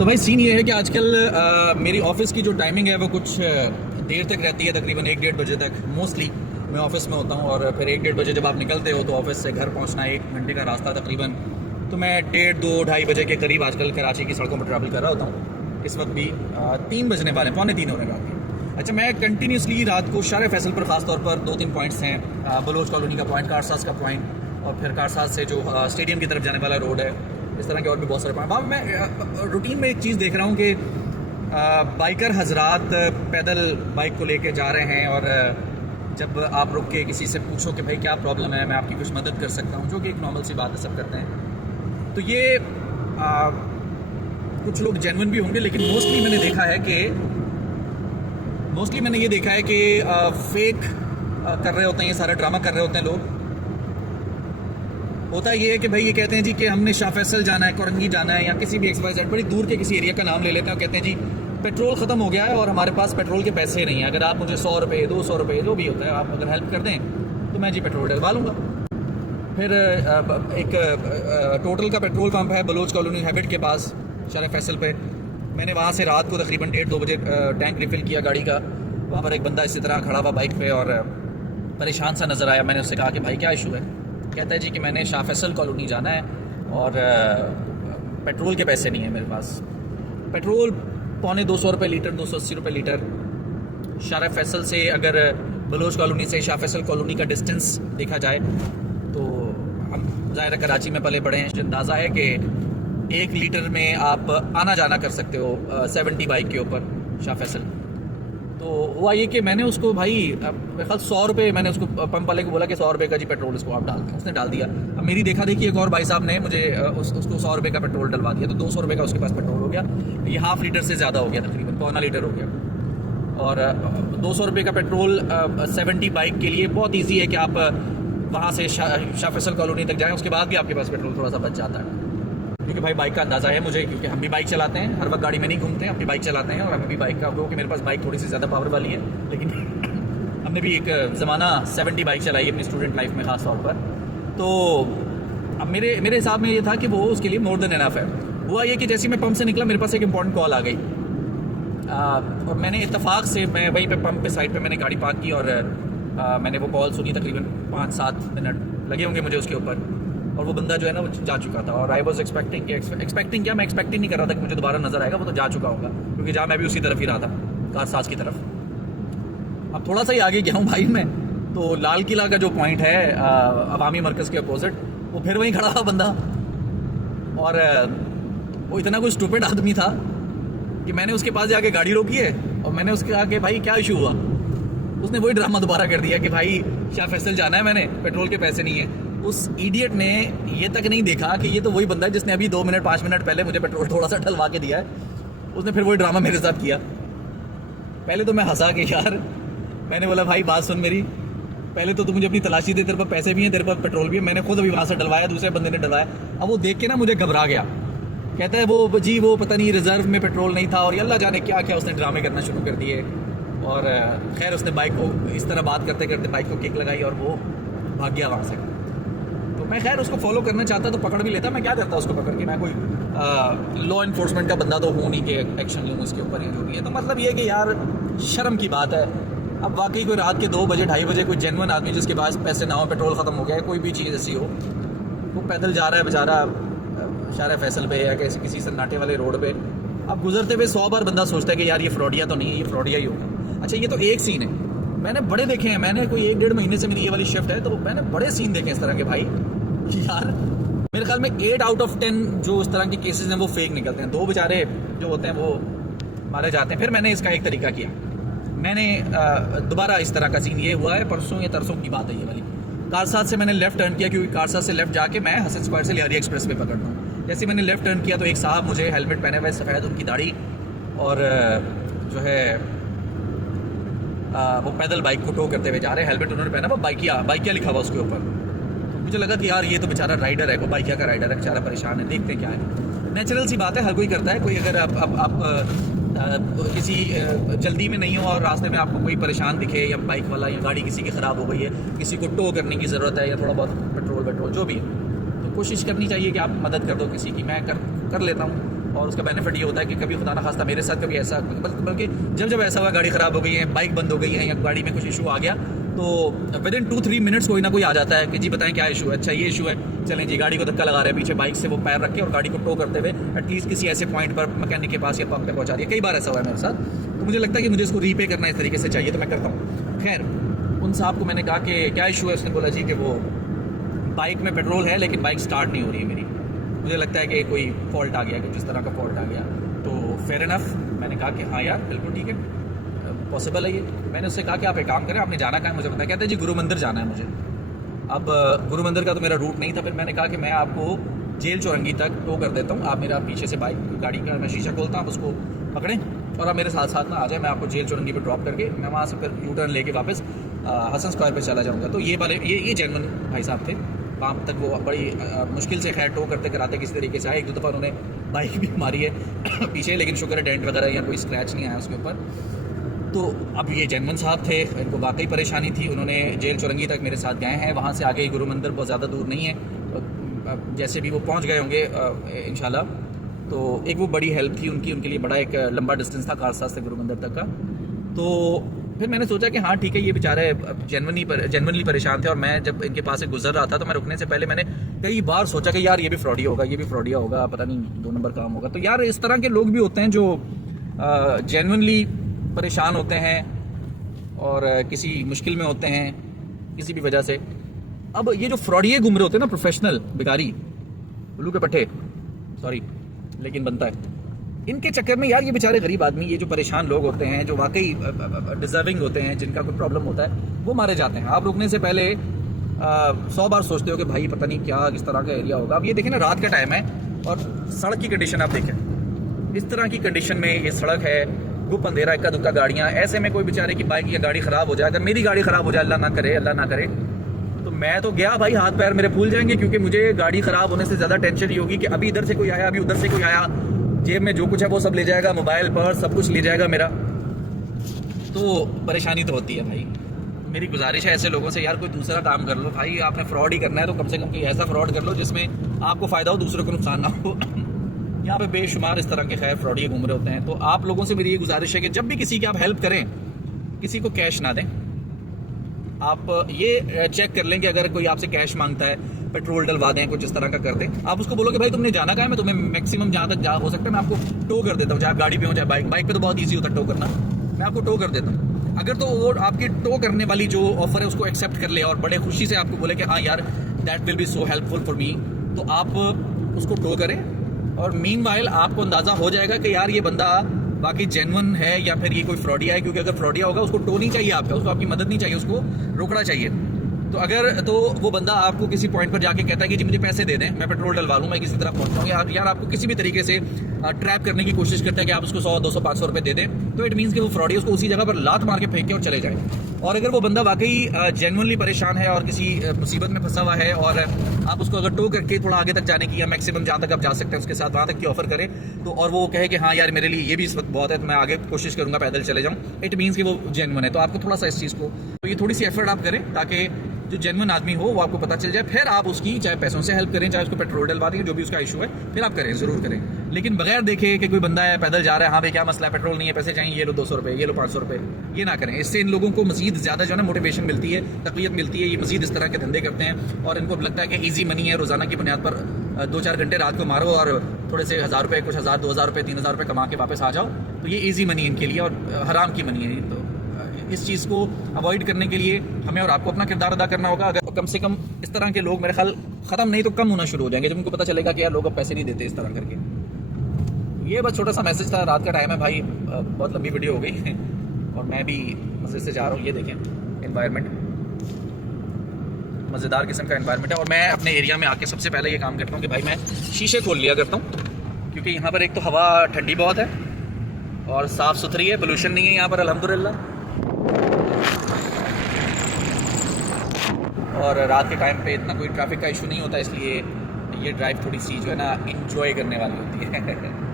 तो भाई सीन ये है कि आजकल मेरी ऑफिस की जो टाइमिंग है वो कुछ देर तक रहती है, तकरीबन 1-1:30 बजे तक मोस्टली मैं ऑफिस में होता हूँ। और फिर 1-1:30 बजे जब आप निकलते हो तो ऑफिस से घर पहुँचना 1 घंटे का रास्ता तकरीबन। तो मैं 1:30-2-2:30 बजे के करीब आजकल कराची की सड़कों पर ट्रैवल कर रहा होता हूँ। इस वक्त भी 3 बजने वाले, 2:45 होने वाले हैं। अच्छा, मैं कंटिन्यूसली रात को शार फैसल पर ख़ास तौर पर 2-3 पॉइंट्स हैं, बलोच कॉलोनी का पॉइंट, कारसाज का पॉइंट, और फिर कारसाज से जो स्टेडियम की तरफ जाने वाला रोड है, इस तरह के और भी बहुत सारे पॉइंट। वहाँ मैं रूटीन में एक चीज़ देख रहा हूँ कि बाइकर हजरात पैदल बाइक को लेके जा रहे हैं, और जब आप रुक के किसी से पूछो कि भाई क्या प्रॉब्लम है, मैं आपकी कुछ मदद कर सकता हूँ, जो कि एक नॉर्मल सी बात है, सब करते हैं। तो ये कुछ लोग जेन्युइन भी होंगे, लेकिन मोस्टली मैंने ये देखा है कि फेक कर रहे होते हैं, ये सारा ड्रामा कर रहे होते हैं लोग। होता ये है कि भाई ये कहते हैं जी कि हमने शाह फैसल जाना है, कोरंगी जाना है, या किसी भी XYZ बड़ी दूर के किसी एरिया का नाम ले लेते हैं और कहते हैं जी पेट्रोल ख़त्म हो गया है और हमारे पास पेट्रोल के पैसे नहीं हैं, अगर आप मुझे 100 रुपये 200 रुपये जो भी होता है आप अगर हेल्प कर दें तो मैं जी पेट्रोल डलवा लूँगा। फिर एक टोटल का पेट्रोल पंप है बलोच कॉलोनी हैबिट के पास शाह फैसल पे। मैंने वहाँ से रात को तकरीबन 1-2 बजे टैंक रिफ़िल किया गाड़ी का। वहाँ पर एक बंदा इसी तरह खड़ा हुआ बाइक पे और परेशान सा नज़र आया। मैंने उससे कहा कि भाई क्या इशू है? कहता है जी कि मैंने शाह फैसल कॉलोनी जाना है और पेट्रोल के पैसे नहीं है मेरे पास। पेट्रोल 250 रुपये लीटर, 280 रुपये लीटर। शाह फैसल से अगर बलोच कॉलोनी से शाह फैसल कॉलोनी का डिस्टेंस देखा जाए तो हम ज़ाहिर कराची में पले बड़े हैं, अंदाज़ा है कि 1 लीटर में आप आना जाना कर सकते हो 70 बाइक के ऊपर शाह फैसल। तो हुआ ये कि मैंने उसको भाई मेरे ख्याल 100 रुपये, मैंने उसको पंप वाले को बोला कि 100 रुपये का जी पेट्रोल इसको आप डाल दें। उसने डाल दिया। अब मेरी देखा देखी एक और भाई साहब ने मुझे उसको 100 रुपये का पेट्रोल डलवा दिया, तो 200 रुपये का उसके पास पेट्रोल हो गया। ये ½ लीटर से ज़्यादा हो गया, तकरीबन 1.25 लीटर हो गया। और 200 रुपये का पेट्रोल 70 बाइक के लिए बहुत ईजी है कि आप वहाँ से शाह फैसल कॉलोनी तक जाएँ, उसके बाद भी आपके पास पेट्रोल थोड़ा सा बच जाता है। क्योंकि भाई बाइक का अंदाज़ा है मुझे, क्योंकि हम भी बाइक चलाते हैं, हर वक्त गाड़ी में नहीं घूमते हैं, अपनी बाइक चलाते हैं। और हमें भी बाइक का, क्योंकि मेरे पास बाइक थोड़ी सी ज़्यादा पावर वाली है, लेकिन हमने भी एक ज़माना 70 बाइक चलाई अपनी स्टूडेंट लाइफ में ख़ास तौर पर। तो अब मेरे हिसाब में ये था कि वो उसके लिए मोर देन एनफ है। हुआ ये कि जैसे मैं पंप से निकला मेरे पास एक इंपॉर्टेंट कॉल आ गई, और मैंने इत्तेफाक से मैं वहीं पे पंप पे साइड पे मैंने गाड़ी पार्क की और मैंने वो कॉल सुनी। तकरीबन 5-7 मिनट लगे होंगे मुझे उसके ऊपर, और वो बंदा जो है ना वो जा चुका था। और आई वॉज एक्सपेक्टिंग क्या, मैं एक्सपेक्ट ही नहीं कर रहा था कि मुझे दोबारा नजर आएगा, वो तो जा चुका होगा, क्योंकि जहाँ मैं भी उसी तरफ ही रहा था, कारसाज की तरफ। अब थोड़ा सा ही आगे गया हूँ भाई मैं, तो लाल किला का जो पॉइंट है अवामी मरकज़ के अपोजिट, वो फिर वहीं खड़ा था बंदा। और वो इतना कोई स्टूपिड आदमी था कि मैंने उसके पास जाके गाड़ी रोकी है और मैंने उसके कहा कि भाई क्या इशू हुआ। उसने वही ड्रामा दोबारा कर दिया कि भाई शाह फैसल जाना है, मैंने पेट्रोल के पैसे नहीं है। उस इडियट ने ये तक नहीं देखा कि ये तो वही बंदा है जिसने अभी 2 मिनट 5 मिनट पहले मुझे पेट्रोल थोड़ा सा डलवा के दिया है। उसने फिर वही ड्रामा मेरे साथ किया। पहले तो मैं हंसा कि यार, मैंने बोला भाई बात सुन मेरी, पहले तो तू मुझे अपनी तलाशी दे, तेरे पास पैसे भी हैं, तेरे पास पेट्रोल भी है, मैंने खुद अभी वहाँ से डलवाया, दूसरे बंदे ने डलवाया। अब वो देख के ना मुझे घबरा गया, कहता है वो पता नहीं रिजर्व में पेट्रोल नहीं था, और अल्लाह जाने क्या क्या उसने ड्रामे करना शुरू कर दिए। और खैर उसने बाइक को इस तरह बात करते करते बाइक को किक लगाई और वो भाग गया वहाँ से। तो मैं खैर उसको फॉलो करना चाहता तो पकड़ भी लेता, मैं क्या करता उसको पकड़ के, मैं कोई लॉ इन्फोर्समेंट का बंदा तो हूँ नहीं कि एक्शन लूँ उसके ऊपर या जो भी है। तो मतलब ये है कि यार शर्म की बात है। अब वाकई कोई रात के 2 बजे 2:30 बजे कोई जेन्युइन आदमी जिसके पास पैसे ना हो, पेट्रोल ख़त्म हो गया है, कोई भी चीज़ ऐसी हो, वो पैदल जा रहा है बेचारा शाह फैसल पे या किसी सन्नाटे वाले रोड पे। अब गुजरते हुए 100 बार बंदा सोचता है कि यार ये फ्रॉडिया तो नहीं है, ये फ्रॉडिया ही होगा। अच्छा, ये तो एक सीन है, मैंने बड़े देखे हैं। मैंने कोई 1-1.5 महीने से मेरी ये वाली शिफ्ट है, तो मैंने बड़े सीन देखे इस तरह के भाई यार। मेरे ख्याल में 8 आउट ऑफ 10 जो इस तरह के केसेस हैं वो फेक निकलते हैं। 2 बेचारे जो होते हैं वो मारे जाते हैं। फिर मैंने इसका एक तरीका किया, मैंने दोबारा इस तरह का सीन ये हुआ है, परसों या तरसों की बात है ये वाली। कारसाज से मैंने लेफ्ट टर्न किया, क्योंकि कारसाज से लेफ्ट जाके मैं हसन स्क्वायर से लियारी एक्सप्रेस पे पकड़ता हूँ। जैसे मैंने लेफ्ट टर्न किया तो एक साहब मुझे हेलमेट पहने हुए, सफ़ेद उनकी दाढ़ी, और जो है वो पैदल बाइक को टो करते हुए जा रहे हैं। हेलमेट उन्होंने पहना हुआ, बाइकिया लिखा हुआ उसके ऊपर। तो मुझे लगा कि यार ये तो बेचारा राइडर है, वो बाइकिया का राइडर है, बेचारा परेशान है, देखते हैं क्या है। नेचुरल सी बात है, हर कोई करता है। कोई अगर आप किसी जल्दी में नहीं हो और रास्ते में आपको कोई परेशान दिखे, या बाइक वाला या गाड़ी किसी की ख़राब हो गई है, किसी को टो करने की ज़रूरत है, या थोड़ा बहुत पेट्रोल जो भी है, तो कोशिश करनी चाहिए कि आप मदद कर दो किसी की। मैं कर लेता हूँ। और उसका बेनिफिट ये होता है कि कभी खुदा ना खास्ता मेरे साथ कभी ऐसा, बल्कि जब ऐसा हुआ गाड़ी ख़राब हो गई है, बाइक बंद हो गई है या गाड़ी में कुछ इशू आ गया, तो विद इन 2-3 मिनट्स कोई ना कोई आ जाता है कि जी बताएं क्या इशू है, अच्छा ये इशू है, चलें जी गाड़ी को धक्का लगा रहे हैं पीछे बाइक से, वो पैर रख के और गाड़ी को टो करते हुए एटलीस्ट किसी ऐसे पॉइंट पर मैकेनिक के पास या पंप पे पहुंचा दिया। कई बार ऐसा हुआ है मेरे साथ, तो मुझे लगता है कि मुझे इसको रीपे करना इस तरीके से चाहिए, तो मैं करता हूँ। खैर उन साहब को मैंने कहा कि क्या इशू है, उसने बोला जी कि वो बाइक में पेट्रोल है लेकिन बाइक स्टार्ट नहीं हो रही है मेरी, मुझे लगता है कि कोई फॉल्ट आ गया, कुछ इस तरह का फॉल्ट आ गया। तो फेयर इनफ, मैंने कहा कि हाँ यार बिल्कुल ठीक है, पॉसिबल है ये। मैंने उससे कहा कि आप एक काम करें, आपने जाना कहाँ है मुझे बताया। कहते हैं जी गुरु मंदिर जाना है मुझे। अब गुरु मंदिर का तो मेरा रूट नहीं था, फिर मैंने कहा कि मैं आपको जेल चौरंगी तक टो कर देता हूँ, आप मेरा पीछे से बाइक गाड़ी का मैं शीशा खोलता हूँ, आप उसको पकड़ें और आप मेरे साथ साथ ना आ जाए, मैं आपको जेल चौरंगी पर ड्रॉप करके मैं वहाँ से फिर यू टर्न लेके वापस हसन स्क्वायर पर चला जाऊँगा। तो ये जेन्युइन भाई साहब थे। वहाँ तक वो बड़ी मुश्किल से खैर टो करते कराते किसी तरीके से आए। 1-2 दफ़ा उन्होंने बाइक भी मारी है पीछे, लेकिन शुक्र है डेंट वगैरह या कोई स्क्रैच नहीं आया उसके ऊपर। तो अब ये जेन्युइन साहब थे, इनको वाकई परेशानी थी, उन्होंने जेल चौरंगी तक मेरे साथ गए हैं, वहाँ से आगे गुरु मंदिर बहुत ज़्यादा दूर नहीं है, जैसे भी वो पहुँच गए होंगे इंशाल्लाह। तो एक वो बड़ी हेल्प थी उनके लिए, बड़ा एक लंबा डिस्टेंस था कारसाज से गुरु मंदिर तक का। तो फिर मैंने सोचा कि हाँ ठीक है, ये बेचारे जेन्युइनली परेशान थे, और मैं जब इनके पास से गुजर रहा था तो मैं रुकने से पहले मैंने कई बार सोचा कि यार ये भी फ्रॉडिया होगा, ये भी फ्रॉडिया होगा, पता नहीं 2 नंबर काम होगा। तो यार इस तरह के लोग भी होते हैं जो जेन्युइनली परेशान होते हैं और किसी मुश्किल में होते हैं किसी भी वजह से। अब ये जो फ्रॉडिये घूम रहे होते हैं ना, प्रोफेशनल भिखारी, उल्लू के पट्टे, सॉरी लेकिन बनता है, इनके चक्कर में यार ये बेचारे गरीब आदमी, ये जो परेशान लोग होते हैं, जो वाकई डिजर्विंग होते हैं, जिनका कोई प्रॉब्लम होता है, वो मारे जाते हैं। आप रुकने से पहले 100 बार सोचते हो कि भाई पता नहीं क्या किस तरह का एरिया होगा। अब ये देखें ना, रात का टाइम है और सड़क की कंडीशन आप देखें, इस तरह की कंडीशन में ये सड़क है, गुप अंधेरा, इक्का दुक्का गाड़ियाँ, ऐसे में कोई बेचारे की बाइक या गाड़ी ख़राब हो जाए, अगर मेरी गाड़ी ख़राब हो जाए, अल्लाह ना करे, तो मैं तो गया भाई, हाथ पैर मेरे फूल जाएंगे, क्योंकि मुझे गाड़ी ख़राब होने से ज़्यादा टेंशन ये होगी कि अभी इधर से कोई आया, अभी उधर से कोई आया, जेब में जो कुछ है वो सब ले जाएगा, मोबाइल पर्स सब कुछ ले जाएगा मेरा, तो परेशानी तो होती है भाई। मेरी गुजारिश है ऐसे लोगों से, यार कोई दूसरा काम कर लो भाई, आपने फ्रॉड ही करना है तो कम से कम कोई ऐसा फ्रॉड कर लो जिसमें आपको फ़ायदा हो, दूसरों को नुकसान ना हो। यहाँ पे बेशुमार इस तरह के खैर फ्रॉडी घूम रहे होते हैं। तो आप लोगों से मेरी ये गुजारिश है कि जब भी किसी की आप हेल्प करें, किसी को कैश ना दें। आप ये चेक कर लें कि अगर कोई आपसे कैश मांगता है, पेट्रोल डलवा दें, कुछ इस तरह का कर दें, आप उसको बोलो कि भाई तुमने जाना कहाँ है, मैं तुम्हें मैक्सिमम जहाँ तक जा हो सकता है मैं आपको टो कर देता हूँ, चाहे आप गाड़ी पे हो चाहे बाइक पे तो बहुत ईजी होता है टो करना, मैं आपको टो कर देता हूँ। अगर तो वो आपकी टो करने वाली जो ऑफर है उसको एक्सेप्ट कर ले और बड़े खुशी से आपको बोले कि हाँ यार that will be so helpful for me, तो आप उसको टो करें। और मीनवाइल आपको अंदाज़ा हो जाएगा कि यार ये बंदा बाकी जेन्युइन है या फिर ये कोई फ्रॉडिया है, क्योंकि अगर फ्रॉडिया होगा उसको टो नहीं चाहिए आपका, उसको आपकी मदद नहीं चाहिए, उसको रोकना चाहिए। तो वो बंदा आपको किसी पॉइंट पर जाके कहता है कि जी मुझे पैसे दे दें, मैं पेट्रोल डलवा लूँ, मैं किसी तरह पहुँचाऊँ, यार आपको किसी भी तरीके से ट्रैप करने की कोशिश करता है कि आप उसको 100, 200, 500 रुपये दे दें, तो इट मीन्स कि वो फ्रॉडी, उसको उसी जगह पर लात मार के फेंक के और चले जाए। और अगर वो बंदा वाकई जेन्युइनली परेशान है और किसी मुसीबत में फंसा हुआ है और आप उसको अगर टो करके थोड़ा आगे तक जाने की या मैक्सिमम जहाँ तक आप जा सकते हैं उसके साथ वहाँ तक की ऑफर करें, तो और वो कहे कि हाँ यार मेरे लिए ये भी इस वक्त बहुत है, तो मैं आगे कोशिश करूँगा पैदल चले जाऊँ, इट मीन्स कि वो जेन्युइन है। तो आपको थोड़ा सा इस चीज़ को, तो ये थोड़ी सी एफर्ट आप करें ताकि जो जेन्युइन आदमी हो वो आपको पता चल जाए, फिर आप उसकी चाहे पैसों से हेल्प करें, चाहे उसको पेट्रोल डलवा दें, जो भी उसका इशू है फिर आप करें, ज़रूर करें। लेकिन बगैर देखे कि कोई बंदा है पैदल जा रहा है, हाँ भाई क्या मसला है, पेट्रोल नहीं है, पैसे चाहिए, ये लो 200 रुपये, ये लो 500 रुपये, ये ना करें। इससे इन लोगों को मजीद ज़्यादा जो है ना मोटिवेशन मिलती है, तक़वियत मिलती है, ये मजीद इस तरह के धंधे करते हैं और इनको लगता है कि ईजी मनी है, रोज़ाना की बुनियाद पर 2-4 घंटे रात को मारो और थोड़े से 1000 रुपये, कुछ 1000, 2000 रुपये, 3000 रुपये कमा के वापस आ जाओ, तो ये ईजी मनी इनके लिए और हराम की मनी है। तो इस चीज़ को अवॉइड करने के लिए हमें और आपको अपना किरदार अदा करना होगा। अगर कम से कम इस तरह के लोग मेरे ख्याल ख़त्म नहीं तो कम होना शुरू हो जाएंगे, जब उनको पता चलेगा कि यार लोग अब पैसे नहीं देते इस तरह करके। ये बस छोटा सा मैसेज था, रात का टाइम है भाई, बहुत लंबी वीडियो हो गई और मैं भी मस्जिद से जा रहा हूँ। ये देखें एनवायरनमेंट, मज़ेदार किस्म का एनवायरनमेंट है। और मैं अपने एरिया में आके सबसे पहले ये काम करता हूँ कि भाई मैं शीशे खोल लिया करता हूँ, क्योंकि यहाँ पर एक तो हवा ठंडी बहुत है और साफ़ सुथरी है, पोल्यूशन नहीं है यहाँ पर अल्हम्दुलिल्लाह। और रात के टाइम पे इतना कोई ट्रैफिक का इशू नहीं होता, इसलिए ये ड्राइव थोड़ी सी जो है ना इंजॉय करने वाली होती है।